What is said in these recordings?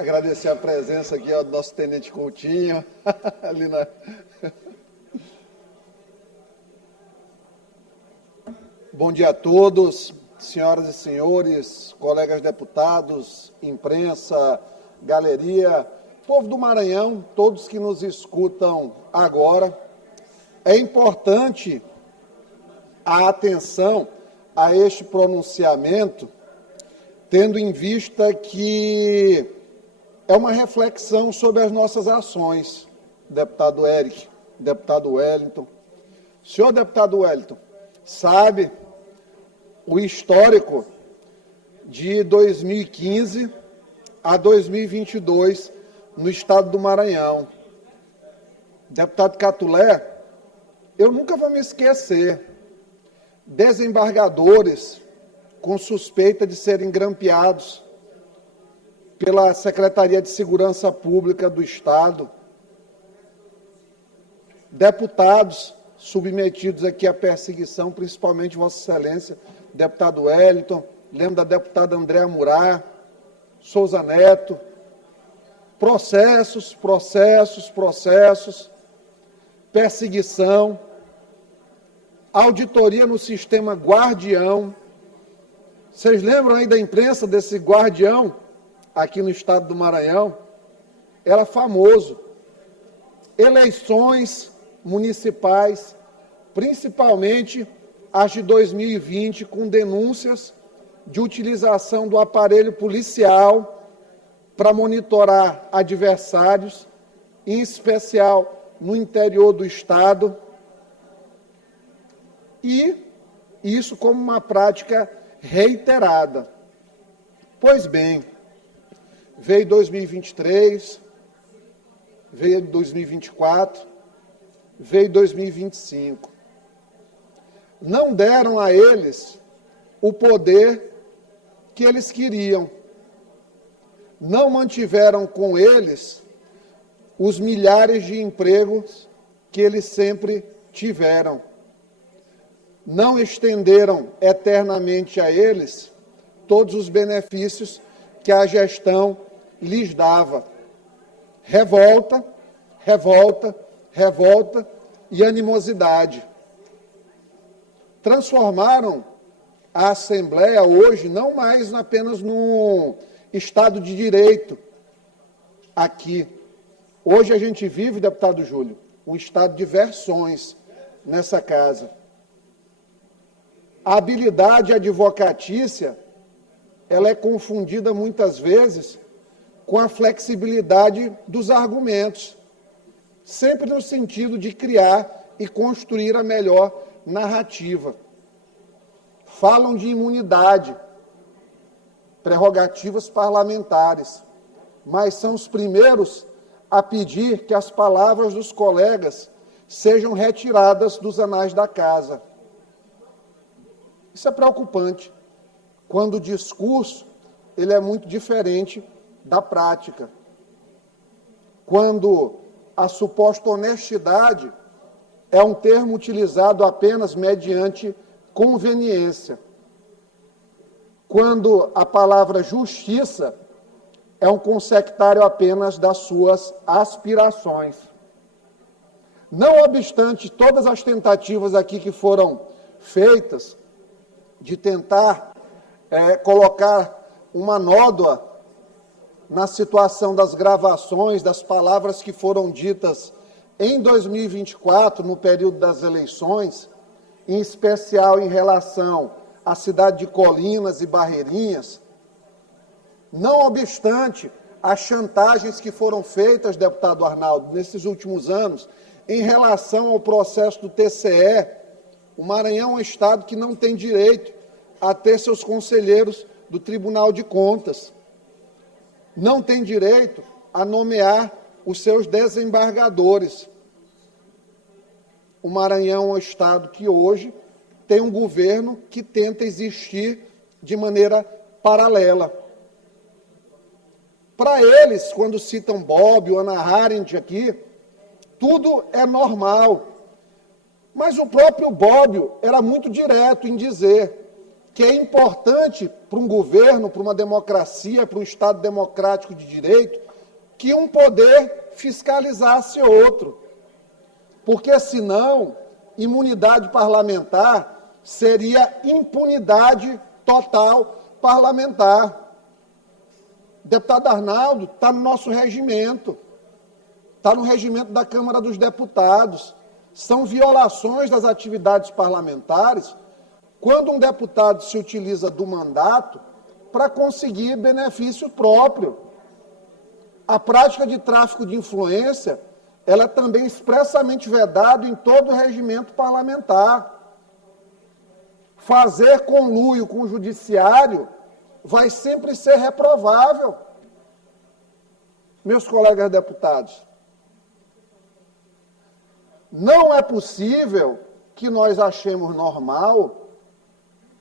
Agradecer a presença aqui do nosso Tenente Coutinho, ali na... Bom dia a todos, senhoras e senhores, colegas deputados, imprensa, galeria, povo do Maranhão, todos que nos escutam agora. É importante a atenção a este pronunciamento, tendo em vista que é uma reflexão sobre as nossas ações, deputado Eric, deputado Wellington. Senhor deputado Wellington, sabe o histórico de 2015 a 2022 no estado do Maranhão. Deputado Catulé, eu nunca vou me esquecer. Desembargadores com suspeita de serem grampeados pela Secretaria de Segurança Pública do Estado, deputados submetidos aqui à perseguição, principalmente Vossa Excelência, deputado Wellington, lembro da deputada Andréa Murá, Souza Neto, processos, perseguição, auditoria no sistema Guardião. Vocês lembram aí da imprensa desse Guardião aqui no estado do Maranhão? Era famoso. Eleições municipais, principalmente as de 2020, com denúncias de utilização do aparelho policial para monitorar adversários, em especial no interior do estado, e isso como uma prática reiterada. Pois bem, veio 2023, veio 2024, veio 2025. Não deram a eles o poder que eles queriam. Não mantiveram com eles os milhares de empregos que eles sempre tiveram. Não estenderam eternamente a eles todos os benefícios que a gestão lhes dava. Revolta e animosidade. Transformaram a Assembleia hoje não mais apenas num Estado de Direito aqui. Hoje a gente vive, deputado Júlio, um estado de versões nessa casa. A habilidade advocatícia, ela é confundida muitas vezes com a flexibilidade dos argumentos, sempre no sentido de criar e construir a melhor narrativa. Falam de imunidade, prerrogativas parlamentares, mas são os primeiros a pedir que as palavras dos colegas sejam retiradas dos anais da casa. Isso é preocupante, quando o discurso ele é muito diferente da prática. Quando a suposta honestidade é um termo utilizado apenas mediante conveniência. Quando a palavra justiça é um consectário apenas das suas aspirações. Não obstante todas as tentativas aqui que foram feitas de tentar colocar uma nódoa na situação das gravações, das palavras que foram ditas em 2024, no período das eleições, em especial em relação à cidade de Colinas e Barreirinhas, não obstante as chantagens que foram feitas, deputado Arnaldo, nesses últimos anos, em relação ao processo do TCE, o Maranhão é um estado que não tem direito a ter seus conselheiros do Tribunal de Contas, não tem direito a nomear os seus desembargadores. O Maranhão é um estado que hoje tem um governo que tenta existir de maneira paralela. Para eles, quando citam Bobbio, Hannah Arendt aqui, tudo é normal. Mas o próprio Bobbio era muito direto em dizer que é importante para um governo, para uma democracia, para um Estado democrático de direito, que um poder fiscalizasse outro. Porque, senão, imunidade parlamentar seria impunidade total parlamentar. O deputado Arnaldo está no nosso regimento, está no regimento da Câmara dos Deputados. São violações das atividades parlamentares quando um deputado se utiliza do mandato para conseguir benefício próprio. A prática de tráfico de influência, ela é também expressamente vedada em todo o regimento parlamentar. Fazer conluio com o judiciário vai sempre ser reprovável. Meus colegas deputados, não é possível que nós achemos normal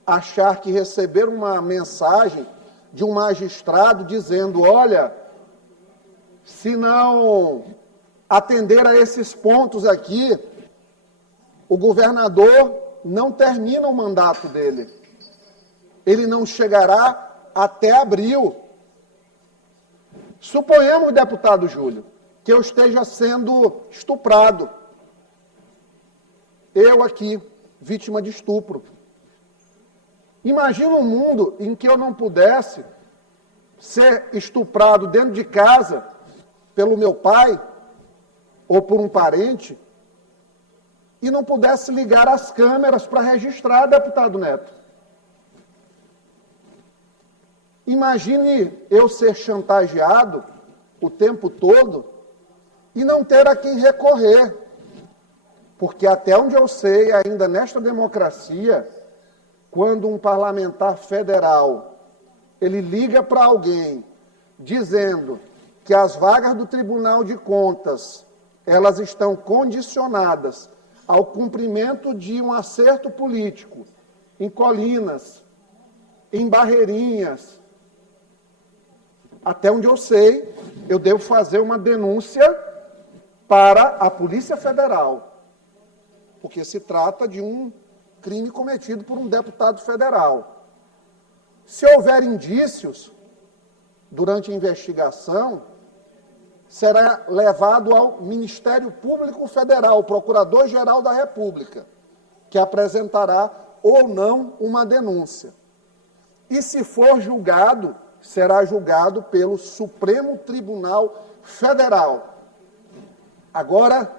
achar que receber uma mensagem de um magistrado dizendo, olha, se não atender a esses pontos aqui, o governador não termina o mandato dele. Ele não chegará até abril. Suponhamos, deputado Júlio, que eu esteja sendo estuprado. Eu aqui, vítima de estupro. Imagina um mundo em que eu não pudesse ser estuprado dentro de casa pelo meu pai ou por um parente e não pudesse ligar as câmeras para registrar, deputado Neto. Imagine eu ser chantageado o tempo todo e não ter a quem recorrer. Porque até onde eu sei, ainda nesta democracia, quando um parlamentar federal, ele liga para alguém dizendo que as vagas do Tribunal de Contas, elas estão condicionadas ao cumprimento de um acerto político em Colinas, em Barreirinhas. Até onde eu sei, eu devo fazer uma denúncia para a Polícia Federal, porque se trata de um crime cometido por um deputado federal. Se houver indícios durante a investigação, será levado ao Ministério Público Federal, o Procurador-Geral da República, que apresentará ou não uma denúncia. E se for julgado, será julgado pelo Supremo Tribunal Federal. Agora,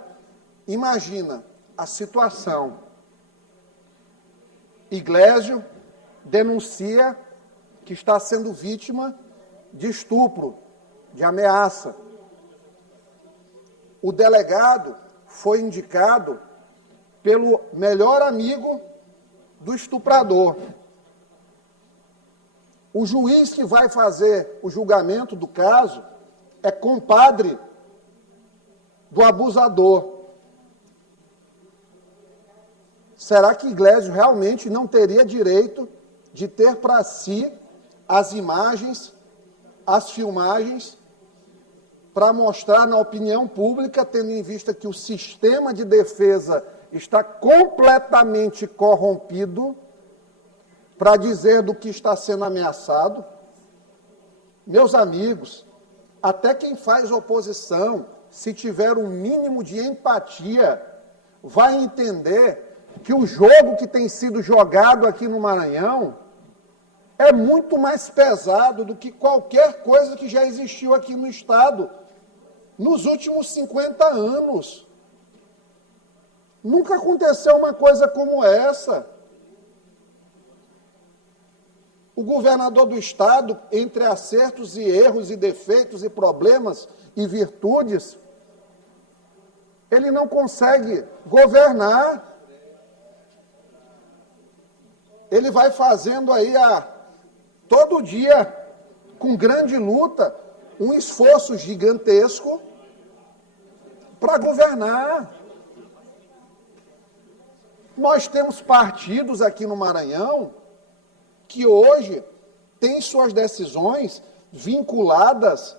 imagina a situação. Iglesio denuncia que está sendo vítima de estupro, de ameaça. O delegado foi indicado pelo melhor amigo do estuprador. O juiz que vai fazer o julgamento do caso é compadre do abusador. Será que Iglesio realmente não teria direito de ter para si as imagens, as filmagens, para mostrar na opinião pública, tendo em vista que o sistema de defesa está completamente corrompido, para dizer do que está sendo ameaçado? Meus amigos, até quem faz oposição, se tiver um mínimo de empatia, vai entender que o jogo que tem sido jogado aqui no Maranhão é muito mais pesado do que qualquer coisa que já existiu aqui no Estado nos últimos 50 anos. Nunca aconteceu uma coisa como essa. O governador do Estado, entre acertos e erros e defeitos e problemas e virtudes, ele não consegue governar. Ele vai fazendo aí todo dia, com grande luta, um esforço gigantesco para governar. Nós temos partidos aqui no Maranhão que hoje têm suas decisões vinculadas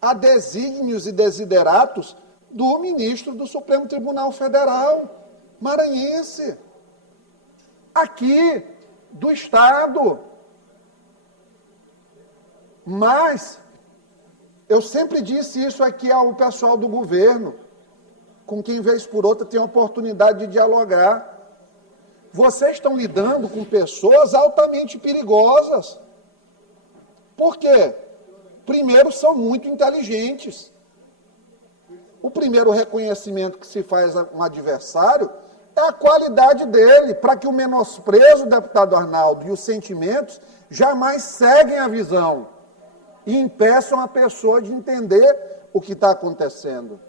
a desígnios e desideratos do ministro do Supremo Tribunal Federal maranhense. Aqui, do Estado. Mas, eu sempre disse isso aqui ao pessoal do governo, com quem, vez por outra, tem a oportunidade de dialogar. Vocês estão lidando com pessoas altamente perigosas. Por quê? Primeiro, são muito inteligentes. O primeiro reconhecimento que se faz a um adversário é a qualidade dele, para que o menosprezo, deputado Arnaldo, e os sentimentos jamais seguem a visão e impeçam a pessoa de entender o que está acontecendo.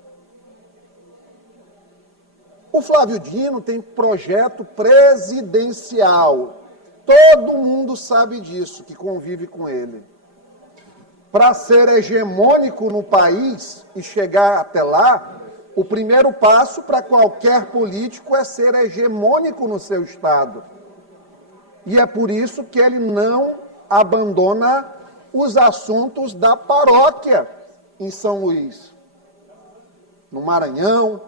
O Flávio Dino tem projeto presidencial. Todo mundo sabe disso, que convive com ele. Para ser hegemônico no país e chegar até lá, o primeiro passo para qualquer político é ser hegemônico no seu estado. E é por isso que ele não abandona os assuntos da paróquia em São Luís, no Maranhão,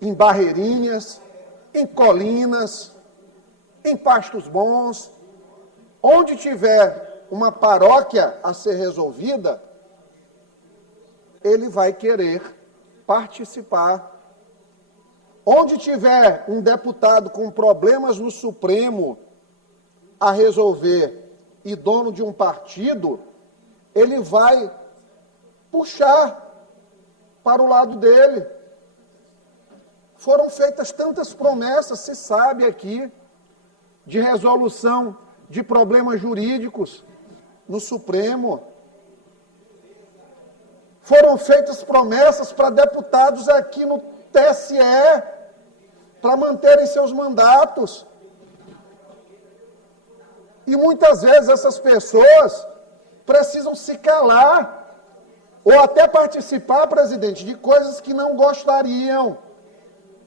em Barreirinhas, em Colinas, em Pastos Bons. Onde tiver uma paróquia a ser resolvida, ele vai querer participar. Onde tiver um deputado com problemas no Supremo a resolver e dono de um partido, ele vai puxar para o lado dele. Foram feitas tantas promessas, se sabe aqui, de resolução de problemas jurídicos no Supremo. Foram feitas promessas para deputados aqui no TSE, para manterem seus mandatos. E muitas vezes essas pessoas precisam se calar, ou até participar, presidente, de coisas que não gostariam,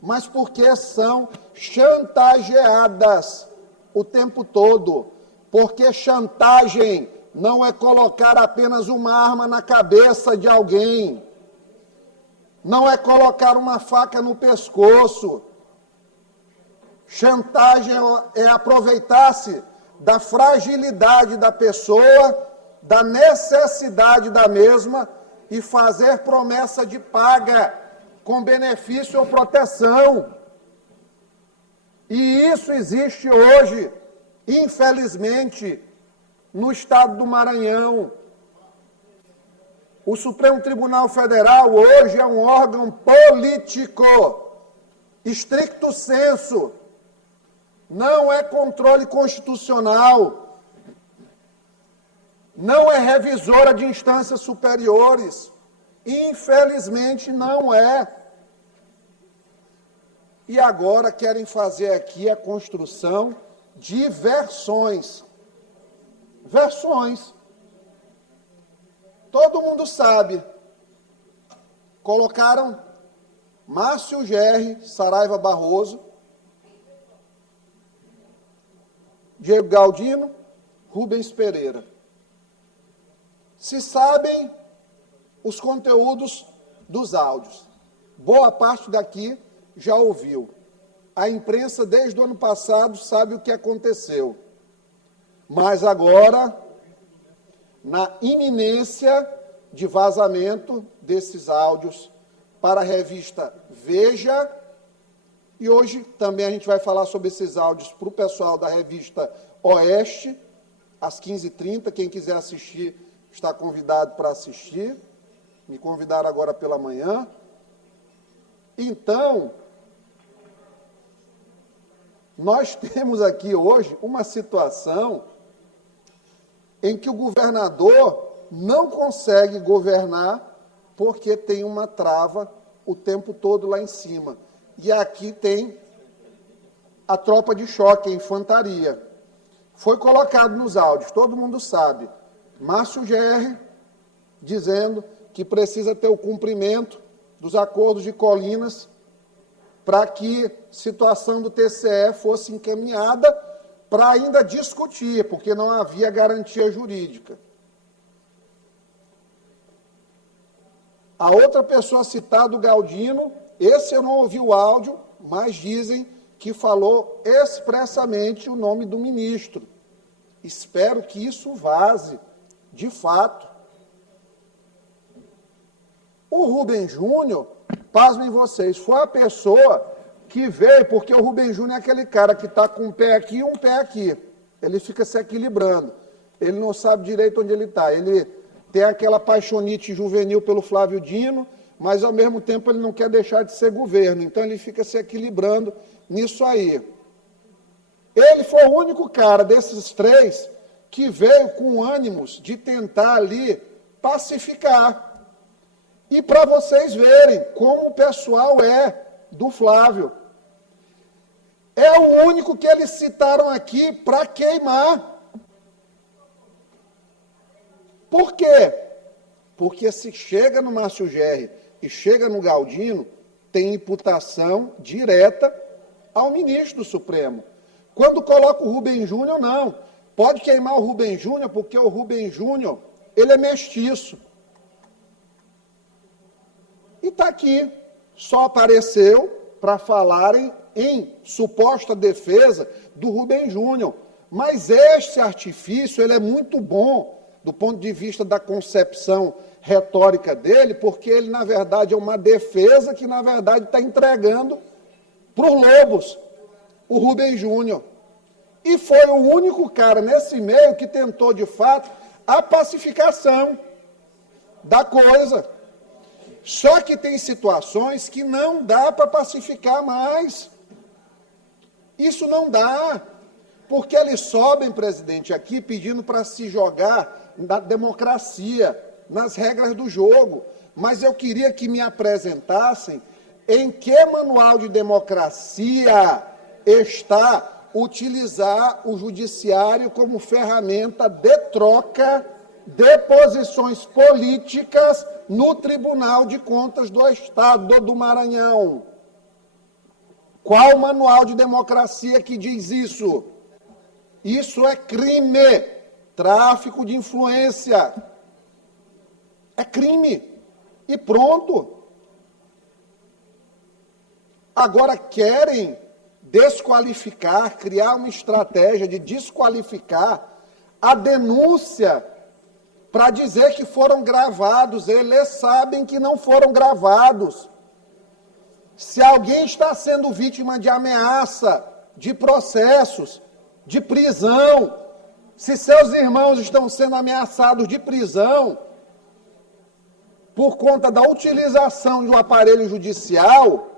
mas porque são chantageadas o tempo todo. Porque chantagem não é colocar apenas uma arma na cabeça de alguém, não é colocar uma faca no pescoço. Chantagem é aproveitar-se da fragilidade da pessoa, da necessidade da mesma, e fazer promessa de paga com benefício ou proteção. E isso existe hoje, infelizmente, no estado do Maranhão. O Supremo Tribunal Federal hoje é um órgão político, stricto sensu, não é controle constitucional, não é revisora de instâncias superiores, infelizmente não é. E agora querem fazer aqui a construção de versões. Versões. Todo mundo sabe. Colocaram Márcio Gerri Saraiva Barroso, Diego Galdino, Rubens Pereira. Se sabem os conteúdos dos áudios. Boa parte daqui já ouviu. A imprensa, desde o ano passado, sabe o que aconteceu. Mas agora, na iminência de vazamento desses áudios para a revista Veja, e hoje também a gente vai falar sobre esses áudios para o pessoal da revista Oeste, às 15h30. Quem quiser assistir, está convidado para assistir. Me convidaram agora pela manhã. Então, nós temos aqui hoje uma situação em que o governador não consegue governar porque tem uma trava o tempo todo lá em cima. E aqui tem a tropa de choque, a infantaria. Foi colocado nos áudios, todo mundo sabe. Márcio Gerri dizendo que precisa ter o cumprimento dos acordos de Colinas para que a situação do TCE fosse encaminhada para ainda discutir, porque não havia garantia jurídica. A outra pessoa citada, o Galdino, esse eu não ouvi o áudio, mas dizem que falou expressamente o nome do ministro. Espero que isso vaze, de fato. O Rubem Júnior, pasmem vocês, foi a pessoa que veio, porque o Rubem Júnior é aquele cara que está com um pé aqui e um pé aqui. Ele fica se equilibrando. Ele não sabe direito onde ele está. Ele tem aquela paixonite juvenil pelo Flávio Dino, mas ao mesmo tempo ele não quer deixar de ser governo. Então ele fica se equilibrando nisso aí. Ele foi o único cara desses três que veio com ânimos de tentar ali pacificar. E para vocês verem como o pessoal é do Flávio. É o único que eles citaram aqui para queimar. Por quê? Porque se chega no Márcio Gerri e chega no Galdino, tem imputação direta ao ministro do Supremo. Quando coloca o Rubem Júnior, não. Pode queimar o Rubem Júnior, porque o Rubem Júnior, ele é mestiço. E está aqui. Só apareceu para falarem em suposta defesa do Rubem Júnior. Mas este artifício, ele é muito bom do ponto de vista da concepção retórica dele, porque ele, na verdade, é uma defesa que, na verdade, está entregando para os lobos, o Rubem Júnior. E foi o único cara nesse meio que tentou, de fato, a pacificação da coisa. Só que tem situações que não dá para pacificar mais. Isso não dá. Porque eles sobem, presidente, aqui pedindo para se jogar na democracia, nas regras do jogo. Mas eu queria que me apresentassem em que manual de democracia está utilizar o judiciário como ferramenta de troca de posições políticas no Tribunal de Contas do Estado do Maranhão. Qual manual de democracia que diz isso? Isso é crime, tráfico de influência. É crime. E pronto. Agora querem desqualificar, criar uma estratégia de desqualificar a denúncia para dizer que foram gravados. Eles sabem que não foram gravados. Se alguém está sendo vítima de ameaça, de processos, de prisão, se seus irmãos estão sendo ameaçados de prisão por conta da utilização de um aparelho judicial,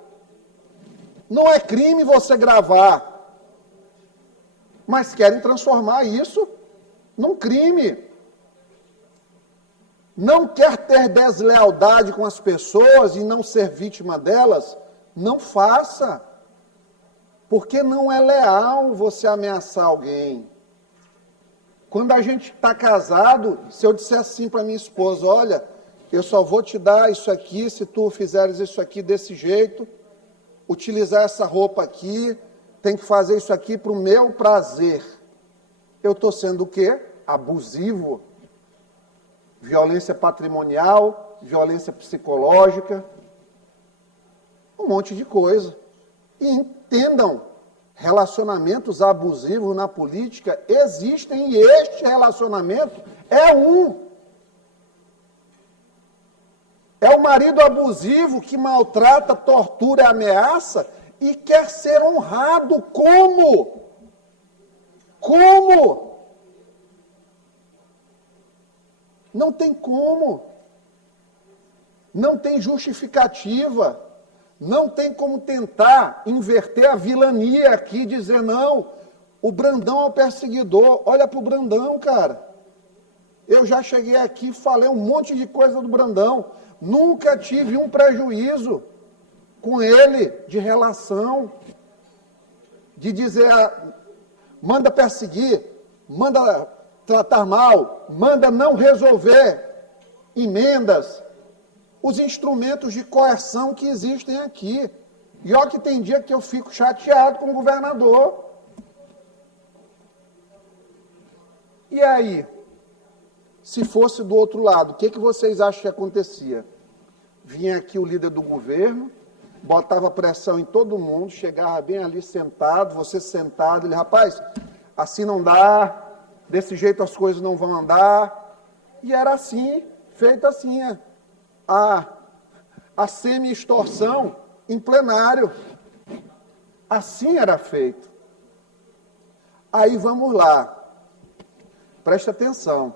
não é crime você gravar. Mas querem transformar isso num crime. Não quer ter deslealdade com as pessoas e não ser vítima delas? Não faça. Porque não é leal você ameaçar alguém. Quando a gente está casado, se eu disser assim para minha esposa, olha, eu só vou te dar isso aqui se tu fizeres isso aqui desse jeito, utilizar essa roupa aqui, tem que fazer isso aqui para o meu prazer. Eu estou sendo o quê? Abusivo. Violência patrimonial, violência psicológica, um monte de coisa. E entendam, relacionamentos abusivos na política existem e este relacionamento é um. É o marido abusivo que maltrata, tortura e ameaça e quer ser honrado. Como? Como? Não tem como. Não tem justificativa. Não tem como tentar inverter a vilania aqui e dizer, não, o Brandão é o perseguidor. Olha para o Brandão, cara. Eu já cheguei aqui e falei um monte de coisa do Brandão. Nunca tive um prejuízo com ele de relação, de dizer, manda perseguir, manda tratar mal, manda não resolver emendas, os instrumentos de coerção que existem aqui. E olha que tem dia que eu fico chateado com o governador. E aí? Se fosse do outro lado, o que vocês acham que acontecia? Vinha aqui o líder do governo, botava pressão em todo mundo, chegava bem ali sentado, você sentado, ele, rapaz, assim não dá, desse jeito as coisas não vão andar. E era assim, feito assim, a semi-extorsão em plenário. Assim era feito. Aí vamos lá. Presta atenção.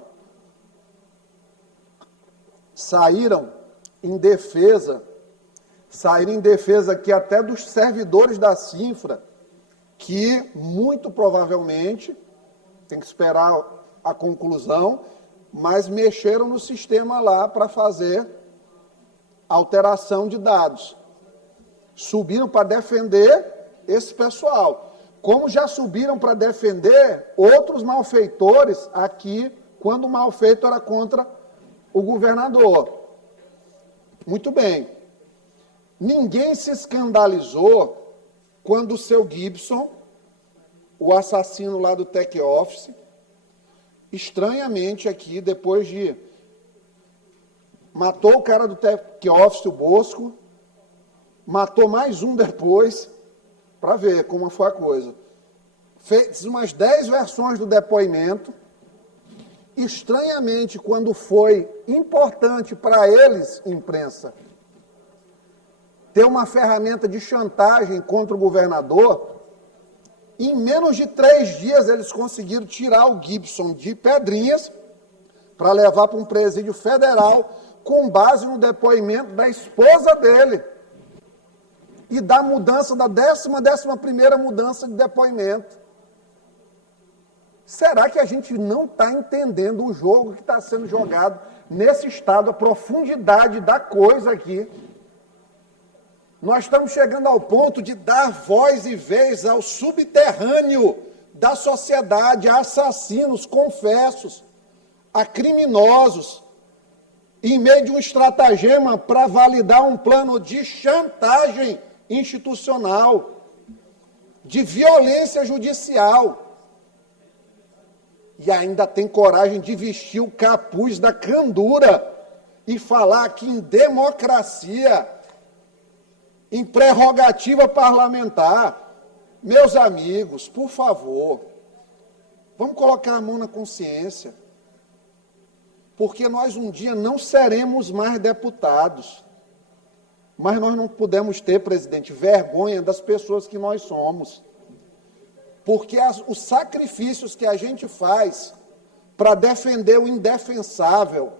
Saíram em defesa aqui até dos servidores da Cinfra, que muito provavelmente, tem que esperar a conclusão, mas mexeram no sistema lá para fazer alteração de dados. Subiram para defender esse pessoal. Como já subiram para defender outros malfeitores aqui, quando o malfeito era contra o governador. Muito bem. Ninguém se escandalizou quando o seu Gibson, o assassino lá do Tech Office, estranhamente aqui, depois de... matou o cara do Tech Office, o Bosco, matou mais um depois, para ver como foi a coisa. Fez umas 10 versões do depoimento. Estranhamente, quando foi importante para eles, imprensa, ter uma ferramenta de chantagem contra o governador, em menos de 3 dias eles conseguiram tirar o Gibson de Pedrinhas para levar para um presídio federal com base no depoimento da esposa dele e da mudança, da 11ª mudança de depoimento. Será que a gente não está entendendo o jogo que está sendo jogado nesse estado, a profundidade da coisa aqui? Nós estamos chegando ao ponto de dar voz e vez ao subterrâneo da sociedade, a assassinos confessos, a criminosos, em meio de um estratagema para validar um plano de chantagem institucional, de violência judicial. E ainda tem coragem de vestir o capuz da candura e falar que em democracia, em prerrogativa parlamentar. Meus amigos, por favor, vamos colocar a mão na consciência, porque nós um dia não seremos mais deputados, mas nós não podemos ter, presidente, vergonha das pessoas que nós somos, porque os sacrifícios que a gente faz para defender o indefensável,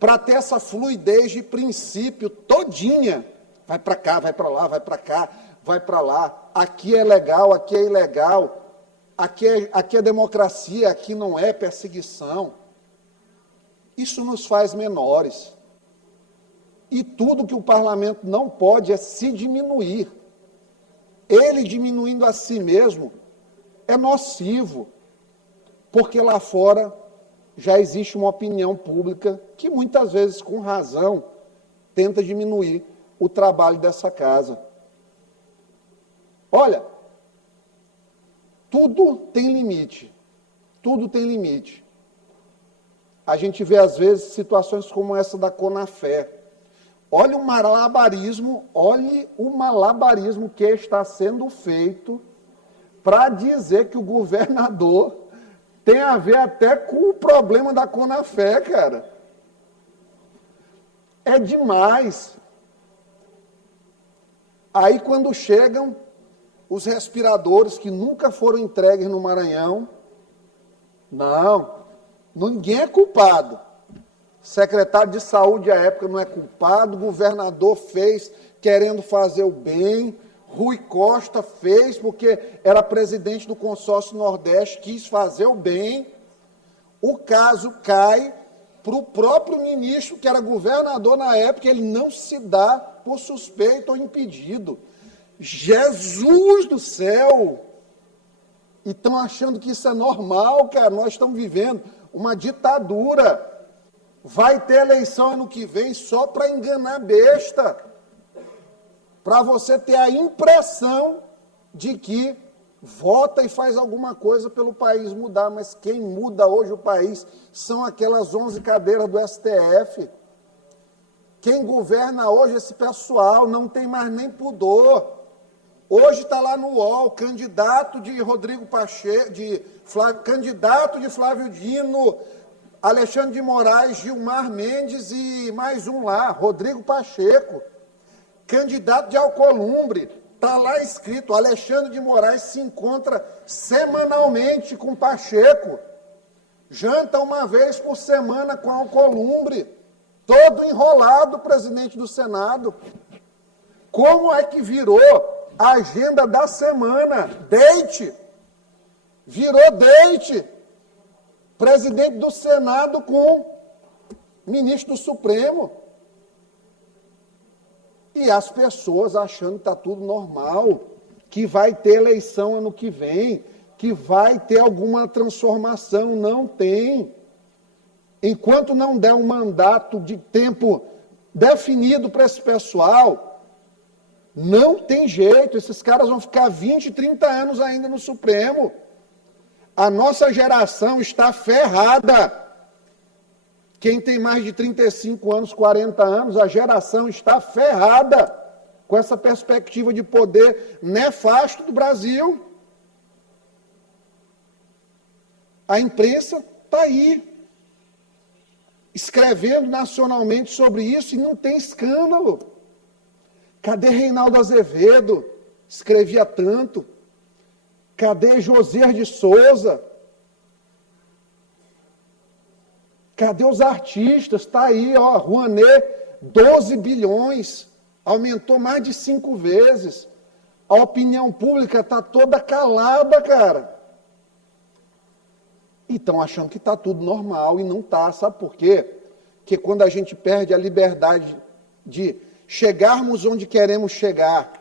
para ter essa fluidez de princípio todinha, vai para cá, vai para lá, vai para cá, vai para lá, aqui é legal, aqui é ilegal, aqui é democracia, aqui não é perseguição. Isso nos faz menores. E tudo que o parlamento não pode é se diminuir. Ele diminuindo a si mesmo é nocivo, porque lá fora já existe uma opinião pública que muitas vezes, com razão, tenta diminuir o trabalho dessa casa. Olha, tudo tem limite. Tudo tem limite. A gente vê, às vezes, situações como essa da Conafé. Olhe o malabarismo que está sendo feito para dizer que o governador tem a ver até com o problema da Conafé, cara. É demais. Aí, quando chegam os respiradores que nunca foram entregues no Maranhão, não, ninguém é culpado. Secretário de Saúde à época não é culpado, o governador fez querendo fazer o bem, Rui Costa fez porque era presidente do consórcio Nordeste, quis fazer o bem. O caso cai para o próprio ministro, que era governador na época, ele não se dá por suspeito ou impedido. Jesus do céu! E estão achando que isso é normal, cara. Nós estamos vivendo uma ditadura. Vai ter eleição ano que vem só para enganar besta. Para você ter a impressão de que vota e faz alguma coisa pelo país mudar. Mas quem muda hoje o país são aquelas 11 cadeiras do STF. Quem governa hoje, esse pessoal, não tem mais nem pudor. Hoje está lá no UOL, candidato de Rodrigo Pacheco, candidato de Flávio Dino, Alexandre de Moraes, Gilmar Mendes e mais um lá, Rodrigo Pacheco. Candidato de Alcolumbre, está lá escrito, Alexandre de Moraes se encontra semanalmente com Pacheco. Janta uma vez por semana com Alcolumbre, todo enrolado, presidente do Senado. Como é que virou a agenda da semana? Date. Virou date. Presidente do Senado com ministro do Supremo. E as pessoas achando que está tudo normal, que vai ter eleição ano que vem, que vai ter alguma transformação. Não tem. Enquanto não der um mandato de tempo definido para esse pessoal, não tem jeito. Esses caras vão ficar 20, 30 anos ainda no Supremo. A nossa geração está ferrada. Quem tem mais de 35 anos, 40 anos, a geração está ferrada com essa perspectiva de poder nefasto do Brasil. A imprensa está aí, escrevendo nacionalmente sobre isso e não tem escândalo. Cadê Reinaldo Azevedo? Escrevia tanto. Cadê Josias de Souza? Cadê os artistas? Está aí, ó, Rouanet, 12 bilhões, aumentou mais de 5 vezes. A opinião pública está toda calada, cara. E estão achando que está tudo normal e não está. Sabe por quê? Porque quando a gente perde a liberdade de chegarmos onde queremos chegar,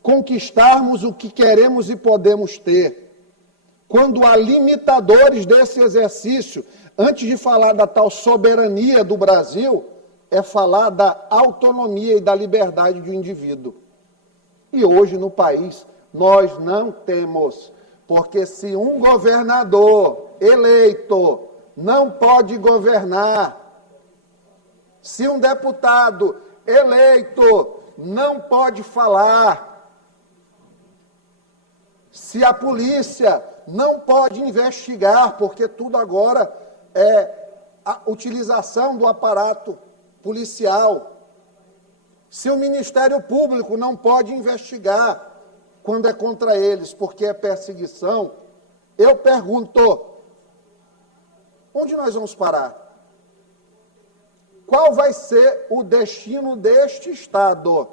conquistarmos o que queremos e podemos ter, quando há limitadores desse exercício, antes de falar da tal soberania do Brasil, é falar da autonomia e da liberdade do indivíduo. E hoje no país nós não temos, porque se um governador eleito não pode governar, se um deputado eleito não pode falar, se a polícia não pode investigar, porque tudo agora é a utilização do aparato policial, se o Ministério Público não pode investigar quando é contra eles, porque é perseguição, eu pergunto, onde nós vamos parar? Qual vai ser o destino deste Estado?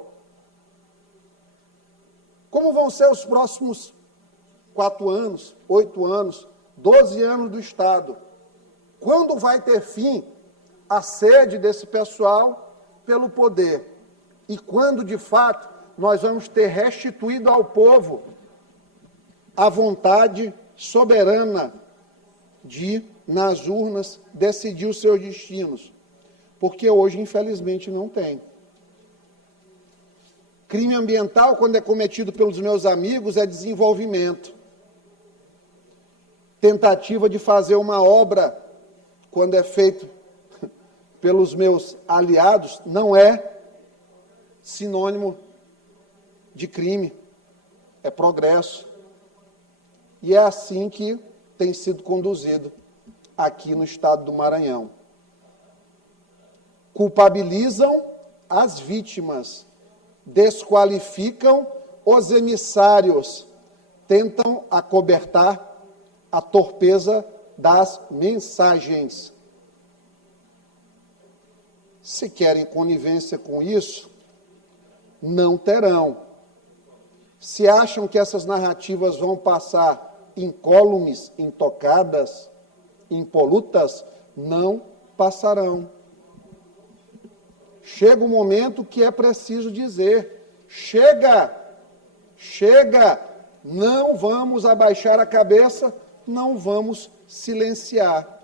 Como vão ser os próximos 4 anos, 8 anos, 12 anos do Estado? Quando vai ter fim a sede desse pessoal pelo poder? E quando, de fato, nós vamos ter restituído ao povo a vontade soberana de, nas urnas, decidir os seus destinos? Porque hoje, infelizmente, não tem. Crime ambiental, quando é cometido pelos meus amigos, é desenvolvimento. Tentativa de fazer uma obra, quando é feito pelos meus aliados, não é sinônimo de crime, é progresso. E é assim que tem sido conduzido aqui no estado do Maranhão. Culpabilizam as vítimas, desqualificam os emissários, tentam acobertar a torpeza das mensagens. Se querem conivência com isso, não terão. Se acham que essas narrativas vão passar incólumes, intocadas, impolutas, não passarão. Chega o momento que é preciso dizer, chega, não vamos abaixar a cabeça, não vamos silenciar.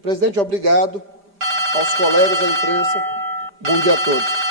Presidente, obrigado. Aos colegas da imprensa, bom dia a todos.